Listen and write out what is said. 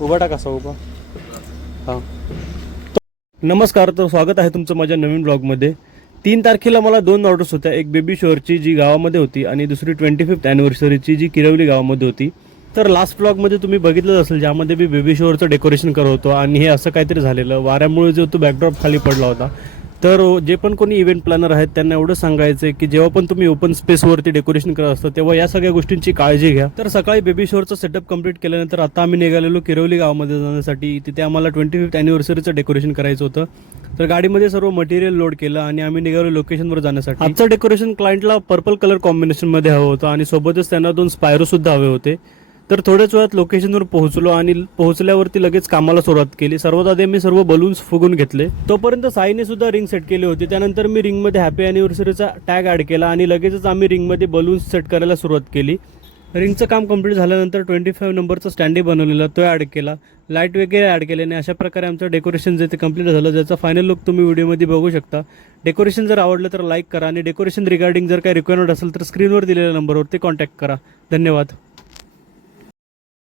उभा टाका कसा उभा. हां नमस्कार, तर स्वागत आहे तुमचं माझ्या नवीन ब्लॉगमध्ये. 3 तारखेला मला 2 ऑर्डर्स होत्या. एक बेबी शॉवरची जी गावामध्ये होती आणि दुसरी 25th ॲनिव्हर्सरीची जी किरवली गावामध्ये होती. तर लास्ट ब्लॉगमध्ये तुम्ही बघितलंच असेल, ज्यामध्ये मी बेबी शॉवरचं डेकोरेशन करत होतो आणि हे असं काहीतरी झालेलं वाऱ्यामुळे जो तो बॅकड्रॉप खाली पडला होता. तर जे पण कोणी इव्हेंट प्लॅनर आहेत त्यांना एवढं सांगायचं आहे की जेव्हा पण तुम्ही ओपन स्पेसवरती डेकोरेशन करत असता तेव्हा या सगळ्या गोष्टींची काळजी घ्या. तर सकाळी बेबी शॉवरचं सेटअप कंप्लीट केल्यानंतर आता आम्ही निघालेलो किरवली गावामध्ये जाण्यासाठी. तिथे आम्हाला 25th ॲनिव्हर्सरीचं डेकोरेशन करायचं होतं. तर गाडीमध्ये सर्व मटेरियल लोड केलं आणि आम्ही निघालो लोकेशनवर जाण्यासाठी. आजचं डेकोरेशन क्लायंटला पर्पल कलर कॉम्बिनेशनमध्ये हवं होतं आणि सोबतच त्यांना 2 स्पायरो सुद्धा हवे होते. तर थोड्याच वेळात लोकेशनवर पोहोचलो आणि पोहोचल्यावरती लगेच कामाला सुरुवात केली. सर्वात आधी मी सर्व बलून्स फुगून घेतले. तोपर्यंत साईने सुद्धा रिंग सेट केली होती. त्यानंतर मी रिंगमध्ये हॅपी ॲनिव्हर्सरीचा टॅग ॲड केला आणि लगेचच आम्ही रिंगमध्ये बलून्स सेट करायला सुरुवात केली. रिंगचं काम कंप्लीट झाल्यानंतर 25 नंबरचा स्टँडी बनवलेला तो ॲड केला. लाईट वगैरे ॲड केले आणि अशा प्रकारे आमचं डेकोरेशन जे ते कंप्लीट झालं, ज्याचा फायनल लुक तुम्ही व्हिडिओमध्ये बघू शकता. डेकोरेशन जर आवडलं तर लाईक करा आणि डेकोरेशन रिगार्डिंग जर काही रिक्वायरमेंट असेल तर स्क्रीनवर दिलेल्या नंबरवरती कॉन्टॅक्ट करा. धन्यवाद.